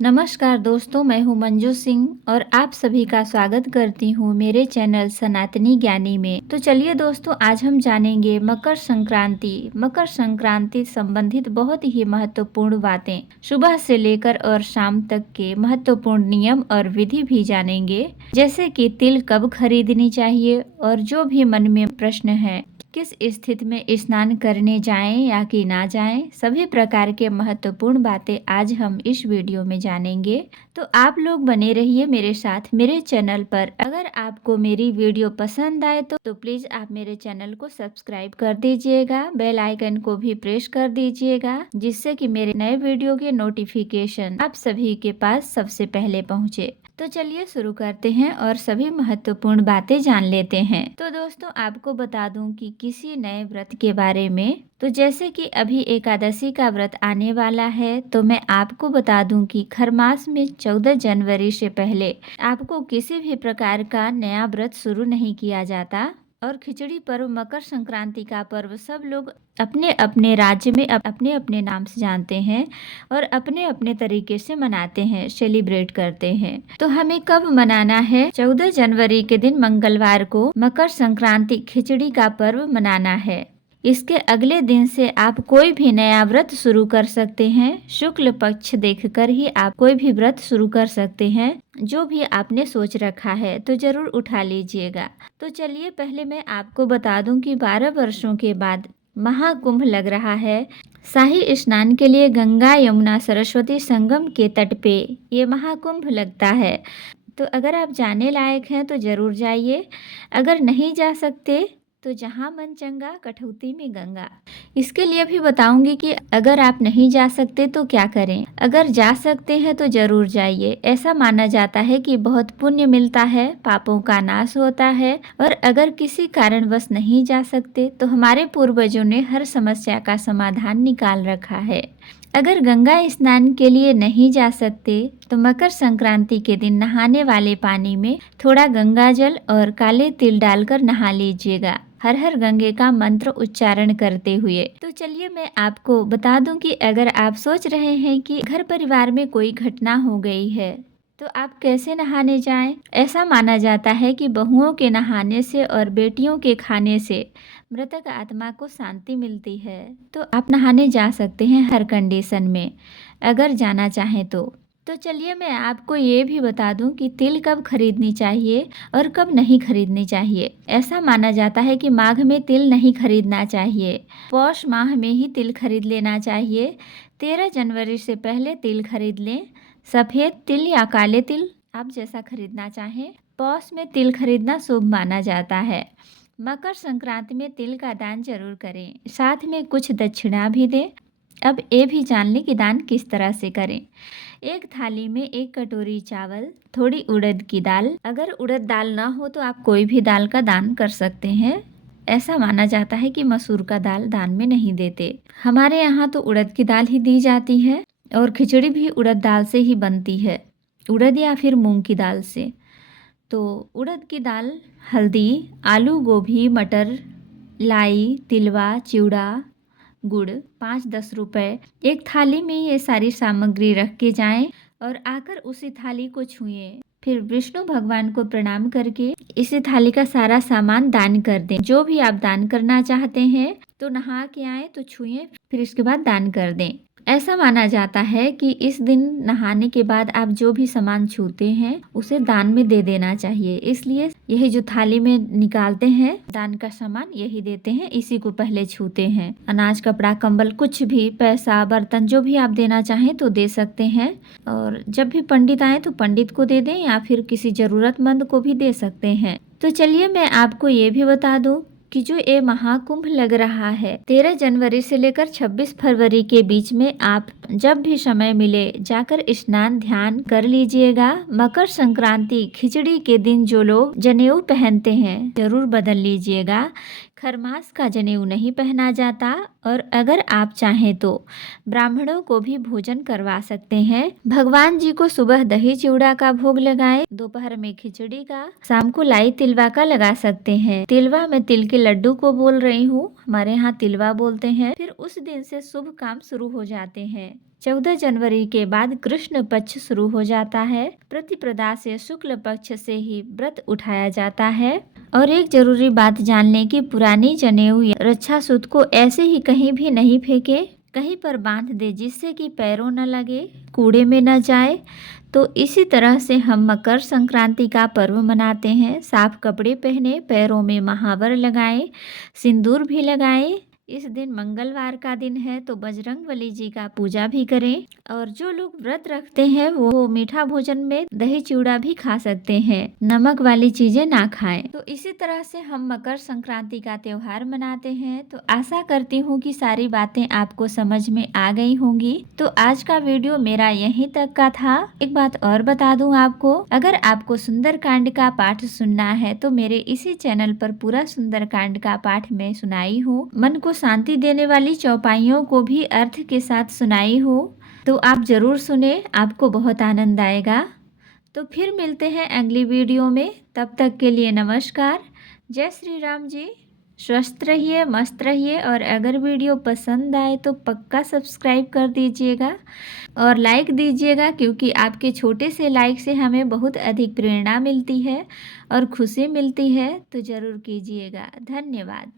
नमस्कार दोस्तों, मैं हूँ मंजू सिंह और आप सभी का स्वागत करती हूँ मेरे चैनल सनातनी ज्ञानी में। तो चलिए दोस्तों, आज हम जानेंगे मकर संक्रांति। मकर संक्रांति संबंधित बहुत ही महत्वपूर्ण बातें, सुबह से लेकर और शाम तक के महत्वपूर्ण नियम और विधि भी जानेंगे, जैसे कि तिल कब खरीदनी चाहिए और जो भी मन में प्रश्न है किस स्थिति में स्नान करने जाएं या कि ना जाएं, सभी प्रकार के महत्वपूर्ण बातें आज हम इस वीडियो में जानेंगे। तो आप लोग बने रहिए मेरे साथ मेरे चैनल पर। अगर आपको मेरी वीडियो पसंद आए तो प्लीज आप मेरे चैनल को सब्सक्राइब कर दीजिएगा, बेल आइकन को भी प्रेस कर दीजिएगा, जिससे कि मेरे नए वीडियो के नोटिफिकेशन आप सभी के पास सबसे पहले पहुंचे। तो चलिए शुरू करते हैं और सभी महत्वपूर्ण बातें जान लेते हैं। तो दोस्तों, आपको बता दूं कि किसी नए व्रत के बारे में, तो जैसे कि अभी एकादशी का व्रत आने वाला है, तो मैं आपको बता दूं कि खरमास में 14 जनवरी से पहले आपको किसी भी प्रकार का नया व्रत शुरू नहीं किया जाता। और खिचड़ी पर्व, मकर संक्रांति का पर्व सब लोग अपने अपने राज्य में अपने अपने नाम से जानते हैं और अपने अपने तरीके से मनाते हैं, सेलिब्रेट करते हैं। तो हमें कब मनाना है? 14 जनवरी के दिन मंगलवार को मकर संक्रांति खिचड़ी का पर्व मनाना है। इसके अगले दिन से आप कोई भी नया व्रत शुरू कर सकते हैं। शुक्ल पक्ष देखकर ही आप कोई भी व्रत शुरू कर सकते हैं। जो भी आपने सोच रखा है तो जरूर उठा लीजिएगा। तो चलिए, पहले मैं आपको बता दूं कि 12 वर्षों के बाद महाकुंभ लग रहा है। शाही स्नान के लिए गंगा यमुना सरस्वती संगम के तट पे ये महाकुंभ लगता है। तो अगर आप जाने लायक हैं तो जरूर जाइए। अगर नहीं जा सकते तो जहाँ मन चंगा कठौती में गंगा। इसके लिए भी बताऊंगी कि अगर आप नहीं जा सकते तो क्या करें। अगर जा सकते हैं तो जरूर जाइए। ऐसा माना जाता है कि बहुत पुण्य मिलता है, पापों का नाश होता है। और अगर किसी कारणवश नहीं जा सकते तो हमारे पूर्वजों ने हर समस्या का समाधान निकाल रखा है। अगर गंगा स्नान के लिए नहीं जा सकते तो मकर संक्रांति के दिन नहाने वाले पानी में थोड़ा गंगा जल और काले तिल डालकर नहा लीजिएगा, हर हर गंगे का मंत्र उच्चारण करते हुए। तो चलिए, मैं आपको बता दूं कि अगर आप सोच रहे हैं कि घर परिवार में कोई घटना हो गई है तो आप कैसे नहाने जाएं। ऐसा माना जाता है कि बहुओं के नहाने से और बेटियों के खाने से मृतक आत्मा को शांति मिलती है। तो आप नहाने जा सकते हैं हर कंडीशन में, अगर जाना चाहें तो चलिए, मैं आपको ये भी बता दूं कि तिल कब खरीदनी चाहिए और कब नहीं खरीदनी चाहिए। ऐसा माना जाता है कि माघ में तिल नहीं खरीदना चाहिए, पौष माह में ही तिल खरीद लेना चाहिए। 13 जनवरी से पहले तिल खरीद लें। सफ़ेद तिल या काले तिल, आप जैसा खरीदना चाहें। पौष में तिल खरीदना शुभ माना जाता है। मकर संक्रांति में तिल का दान जरूर करें, साथ में कुछ दक्षिणा भी दें। अब ये भी जान लें कि दान किस तरह से करें। एक थाली में 1 कटोरी चावल, थोड़ी उड़द की दाल, अगर उड़द दाल ना हो तो आप कोई भी दाल का दान कर सकते हैं। ऐसा माना जाता है कि मसूर का दाल दान में नहीं देते। हमारे यहाँ तो उड़द की दाल ही दी जाती है और खिचड़ी भी उड़द दाल से ही बनती है, उड़द या फिर मूंग की दाल से। तो उड़द की दाल, हल्दी, आलू, गोभी, मटर, लाई, तिलवा, चिवड़ा, गुड़, 5-10 रुपए। एक थाली में ये सारी सामग्री रख के जाएं और आकर उसी थाली को छुएं। फिर विष्णु भगवान को प्रणाम करके इसी थाली का सारा सामान दान कर दें। जो भी आप दान करना चाहते हैं तो नहा के आए तो छुएं, फिर इसके बाद दान कर दें। ऐसा माना जाता है कि इस दिन नहाने के बाद आप जो भी सामान छूते हैं उसे दान में दे देना चाहिए। इसलिए यही जो थाली में निकालते हैं दान का सामान, यही देते हैं, इसी को पहले छूते हैं। अनाज, कपड़ा, कंबल, कुछ भी, पैसा, बर्तन, जो भी आप देना चाहें तो दे सकते हैं। और जब भी पंडित आए तो पंडित को दे दें या फिर किसी जरूरतमंद को भी दे सकते हैं। तो चलिए, मैं आपको ये भी बता दूं कि जो ये महाकुंभ लग रहा है 13 जनवरी से लेकर 26 फरवरी के बीच में, आप जब भी समय मिले जाकर स्नान ध्यान कर लीजिएगा। मकर संक्रांति खिचड़ी के दिन जो लोग जनेऊ पहनते हैं जरूर बदल लीजिएगा। खरमास का जनेऊ नहीं पहना जाता और अगर आप चाहें तो ब्राह्मणों को भी भोजन करवा सकते हैं। भगवान जी को सुबह दही चिवड़ा का भोग लगाएं, दोपहर में खिचड़ी का, शाम को लाई तिलवा का लगा सकते हैं। तिलवा मैं तिल के लड्डू को बोल रही हूँ, हमारे यहाँ तिलवा बोलते हैं। फिर उस दिन से शुभ काम शुरू हो जाते हैं। 14 जनवरी के बाद कृष्ण पक्ष शुरू हो जाता है। प्रतिपदा से शुक्ल पक्ष से ही व्रत उठाया जाता है। और एक जरूरी बात जान लें कि पुरानी जनेऊ या रक्षा सूत को ऐसे ही कहीं भी नहीं फेंके, कहीं पर बांध दे जिससे कि पैरों न लगे, कूड़े में न जाए। तो इसी तरह से हम मकर संक्रांति का पर्व मनाते हैं। साफ कपड़े पहने, पैरों में महावर लगाएं, सिंदूर भी लगाएं। इस दिन मंगलवार का दिन है तो बजरंगबली जी का पूजा भी करें। और जो लोग व्रत रखते हैं वो मीठा भोजन में दही चिवड़ा भी खा सकते हैं, नमक वाली चीजें ना खाएं। तो इसी तरह से हम मकर संक्रांति का त्योहार मनाते हैं। तो आशा करती हूँ कि सारी बातें आपको समझ में आ गई होंगी। तो आज का वीडियो मेरा यहीं तक का था। एक बात और बता दूं आपको, अगर आपको सुंदरकांड का पाठ सुनना है तो मेरे इसी चैनल पर पूरा सुंदरकांड का पाठ मैं सुनाई हूँ। मन को शांति देने वाली चौपाइयों को भी अर्थ के साथ सुनाई हूँ। तो आप जरूर सुने, आपको बहुत आनंद आएगा। तो फिर मिलते हैं अगली वीडियो में, तब तक के लिए नमस्कार। जय श्री राम जी। स्वस्थ रहिए, मस्त रहिए। और अगर वीडियो पसंद आए तो पक्का सब्सक्राइब कर दीजिएगा और लाइक दीजिएगा, क्योंकि आपके छोटे से लाइक से हमें बहुत अधिक प्रेरणा मिलती है और खुशी मिलती है। तो ज़रूर कीजिएगा। धन्यवाद।